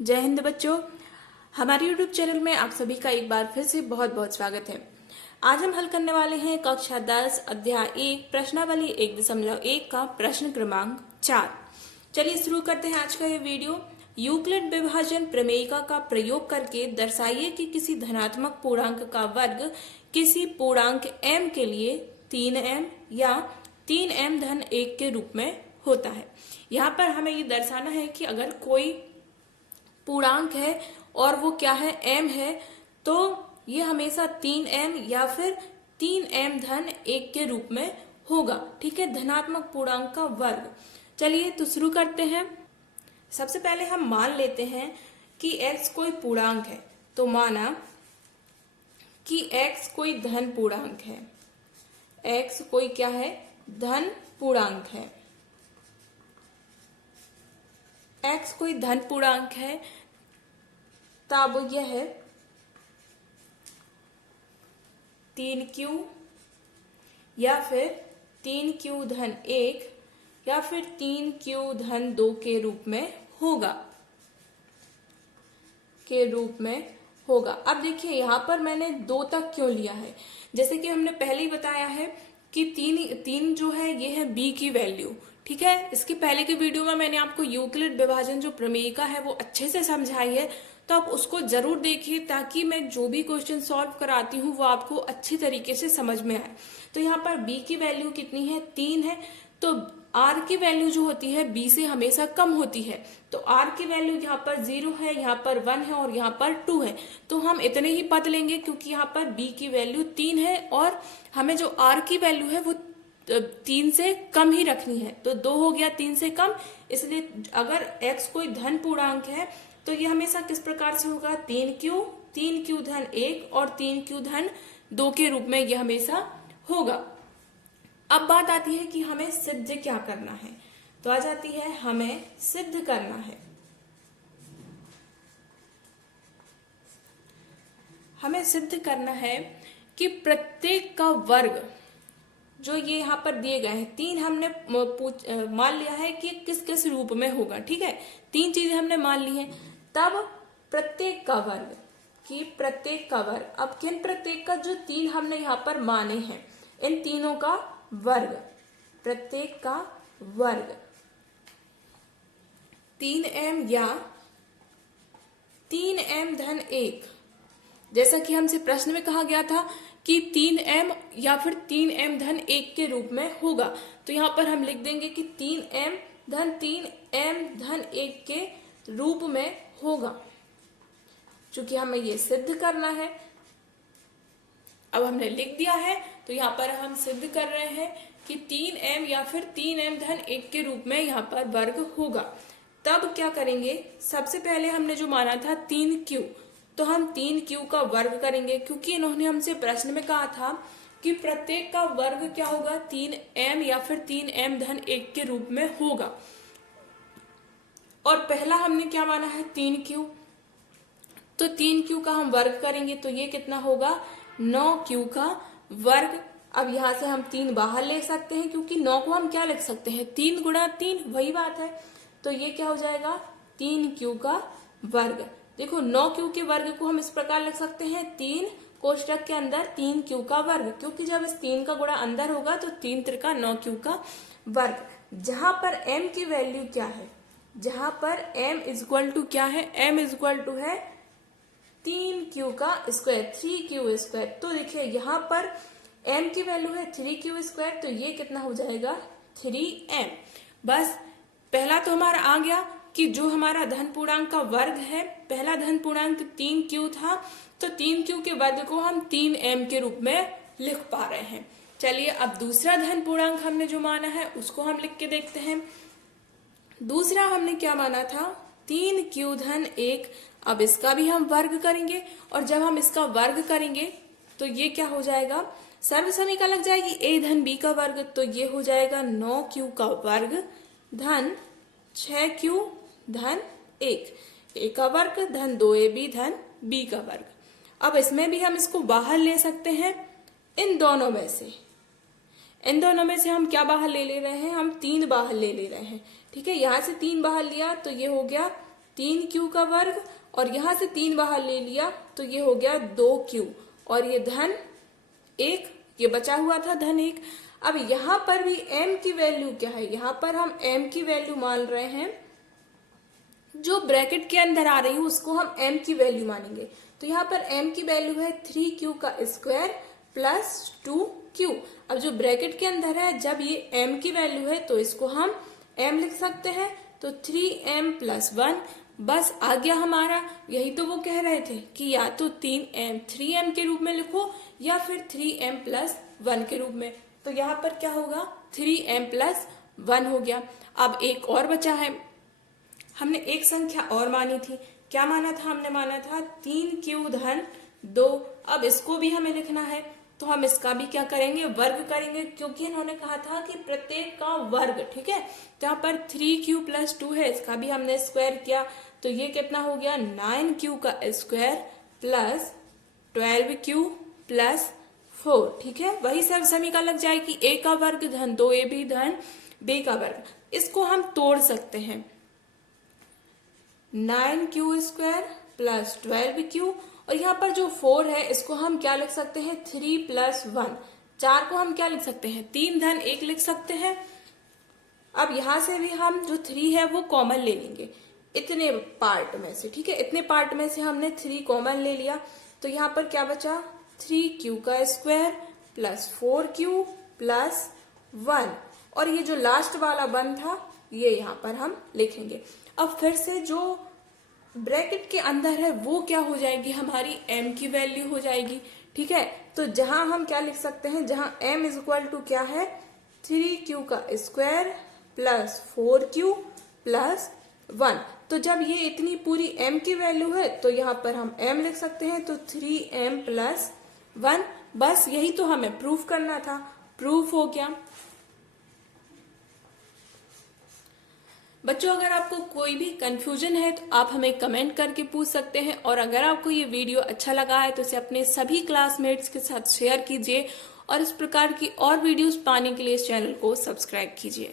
जय हिंद बच्चों, हमारे YouTube चैनल में आप सभी का एक बार फिर से बहुत बहुत स्वागत है। आज हम हल करने वाले हैं कक्षा 10 अध्याय 1 प्रश्नावली 1.1 का प्रश्न क्रमांक 4। चलिए शुरू करते हैं आज का ये वीडियो। यूक्लिड विभाजन प्रमेयिका का प्रयोग करके दर्शाइए कि किसी धनात्मक पूर्णांक का वर्ग किसी पूर्णांक m के लिए 3m या 3m धन 1 के रूप में होता है। यहाँ पर हमें ये दर्शाना है कि अगर कोई पूर्णांक है और वो क्या है m है, तो ये हमेशा 3m या फिर 3m धन 1 के रूप में होगा। ठीक है, धनात्मक पूर्णांक का वर्ग। चलिए तो शुरू करते हैं। सबसे पहले हम मान लेते हैं कि x कोई पूर्णांक है, तो माना कि x कोई धन पूर्णांक है। x कोई क्या है? धन पूर्णांक है। x कोई धन पूर्णांक है, तब यह है 3q या फिर 3q धन 1 या फिर 3q धन 2 के रूप में होगा। अब देखिए यहाँ पर मैंने 2 तक क्यों लिया है, जैसे कि हमने पहले ही बताया है कि 3 जो है ये है b की वैल्यू। ठीक है, इसके पहले के वीडियो में मैंने आपको यूक्लिड विभाजन जो प्रमेयिका है वो अच्छे से समझाई है, तो आप उसको जरूर देखिए ताकि मैं जो भी क्वेश्चन सॉल्व कराती हूँ वो आपको अच्छी तरीके से समझ में आए। तो यहाँ पर b की वैल्यू कितनी है? 3 है। तो r की वैल्यू जो होती है b से हमेशा कम होती है, तो r की वैल्यू यहाँ पर 0 है, यहाँ पर 1 है और यहाँ पर 2 है। तो हम इतने ही पद लेंगे क्योंकि यहाँ पर b की वैल्यू 3 है और हमें जो r की वैल्यू है वो 3 से कम ही रखनी है। तो 2 हो गया 3 से कम, इसलिए अगर x कोई धन पूर्णांक है तो ये हमेशा किस प्रकार से होगा? 3q धन 1 और 3q धन 2 के रूप में ये हमेशा होगा। अब बात आती है कि हमें सिद्ध क्या करना है, तो आ जाती है हमें सिद्ध करना है। हमें सिद्ध करना है कि प्रत्येक का वर्ग जो ये यहाँ पर दिए गए हैं, 3 हमने मान लिया है कि किस किस रूप में होगा। ठीक है, 3 चीजें हमने मान ली हैं। तब प्रत्येक का वर्ग, कि प्रत्येक का वर्ग, अब किन प्रत्येक का? जो 3 हमने यहाँ पर माने हैं, इन तीनों का वर्ग, प्रत्येक का वर्ग 3m या 3m धन 1, जैसा कि हमसे प्रश्न में कहा गया था कि 3m या फिर 3m धन 1 के रूप में होगा। तो यहाँ पर हम लिख देंगे कि 3m धन 1 के रूप में होगा, चूंकि हमें ये सिद्ध करना है। अब हमने लिख दिया है, तो यहाँ पर हम सिद्ध कर रहे हैं कि 3m या फिर 3m धन 1 के रूप में यहाँ पर वर्ग होगा। तब क्या करेंगे? सबसे पहले हमने जो माना था 3q, तो हम 3q का वर्ग करेंगे, क्योंकि इन्होंने हमसे प्रश्न में कहा था कि प्रत्येक का वर्ग क्या होगा? 3m या फिर 3m धन 1 के रूप में होगा। और पहला हमने क्या माना है? 3q, तो 3q का हम वर्ग करेंगे, तो ये कितना होगा? 9q का वर्ग। अब यहाँ से हम 3 बाहर ले सकते हैं, क्योंकि 9 को हम क्या लिख सकते हैं? 3 गुणा 3, वही बात है। तो ये क्या हो जाएगा? 3q का वर्ग। देखो 9q के वर्ग को हम इस प्रकार लिख सकते हैं, 3 कोष्टक के अंदर 3q का वर्ग, क्योंकि जब इस 3 का गुणा अंदर होगा तो 3 त्रिका 9q का वर्ग। जहां पर m की वैल्यू क्या है? जहां पर m इक्वल टू क्या है? m इक्वल टू है 3q का स्क्वायर, 3q स्क्वायर। तो देखिए यहाँ पर m की वैल्यू है 3q स्क्वायर, तो ये कितना हो जाएगा? 3m। बस पहला तो हमारा आ गया कि जो हमारा धन पूर्णांक का वर्ग है, पहला धन पूर्णांक 3q था, तो 3q के वर्ग को हम 3m के रूप में लिख पा रहे हैं। चलिए अब दूसरा धन पूर्णांक हमने जो माना है उसको हम लिख के देखते हैं। दूसरा हमने क्या माना था? 3q धन 1। अब इसका भी हम वर्ग करेंगे, और जब हम इसका वर्ग करेंगे तो ये क्या हो जाएगा? सर्व समीकरण लग जाएगी a धन b का वर्ग, तो ये हो जाएगा 9q का वर्ग धन 6q धन 1, a का वर्ग धन 2ab धन b का वर्ग। अब इसमें भी हम इसको बाहर ले सकते हैं, इन दोनों में से। इन दोनों में से हम क्या बाहर ले रहे हैं? हम 3 बाहर ले रहे हैं। ठीक है, यहां से 3 बाहर लिया तो ये हो गया 3q का वर्ग, और यहां से 3 बाहर ले लिया तो ये हो गया 2q, और ये धन 1, ये बचा हुआ था धन 1। अब यहां पर भी m की वैल्यू क्या है, यहां पर हम m की वैल्यू मान रहे हैं, जो ब्रैकेट के अंदर आ रही है उसको हम m की वैल्यू मानेंगे। तो यहाँ पर m की वैल्यू है 3q का स्क्वायर प्लस 2q। अब जो ब्रैकेट के अंदर है, जब ये m की वैल्यू है तो इसको हम m लिख सकते हैं, तो 3m प्लस 1 बस आ गया हमारा। यही तो वो कह रहे थे कि या तो 3m के रूप में लिखो या फिर 3m प्लस 1 के रूप में। तो यहाँ पर क्या होगा, 3m प्लस 1 हो गया। अब एक और बचा है, हमने एक संख्या और मानी थी। क्या माना था, हमने माना था 3q धन 2। अब इसको भी हमें लिखना है, तो हम इसका भी क्या करेंगे, वर्ग करेंगे, क्योंकि इन्होंने कहा था कि प्रत्येक का वर्ग। ठीक है, तो यहाँ पर 3q प्लस 2 है, इसका भी हमने स्क्वायर किया, तो ये कितना हो गया 9q का स्क्वायर प्लस 12q प्लस 4। ठीक है, वही सब समीकरण लग जाएगी, a का वर्ग धन 2ab धन b का वर्ग। इसको हम तोड़ सकते हैं, 9q स्क्वायर प्लस 12q, और यहाँ पर जो 4 है इसको हम क्या लिख सकते हैं, 3 प्लस 1। 4 को हम क्या लिख सकते हैं, 3 धन 1 लिख सकते हैं। अब यहां से भी हम जो 3 है वो कॉमन ले लेंगे इतने पार्ट में से। ठीक है, इतने पार्ट में से हमने 3 कॉमन ले लिया, तो यहाँ पर क्या बचा, 3q का स्क्वायर प्लस 4q प्लस 1, और ये जो लास्ट वाला 1 था ये यहाँ पर हम लिखेंगे। अब फिर से जो ब्रैकेट के अंदर है वो क्या हो जाएगी, हमारी m की वैल्यू हो जाएगी। ठीक है, तो जहां हम क्या लिख सकते हैं, जहां m इज इक्वल टू क्या है, 3q का स्क्वायर प्लस 4q प्लस 1। तो जब ये इतनी पूरी m की वैल्यू है तो यहाँ पर हम m लिख सकते हैं, तो 3m प्लस 1। बस यही तो हमें प्रूफ करना था, प्रूफ हो गया। बच्चों, अगर आपको कोई भी कंफ्यूजन है तो आप हमें कमेंट करके पूछ सकते हैं, और अगर आपको ये वीडियो अच्छा लगा है तो इसे अपने सभी क्लासमेट्स के साथ शेयर कीजिए, और इस प्रकार की और वीडियोस पाने के लिए इस चैनल को सब्सक्राइब कीजिए।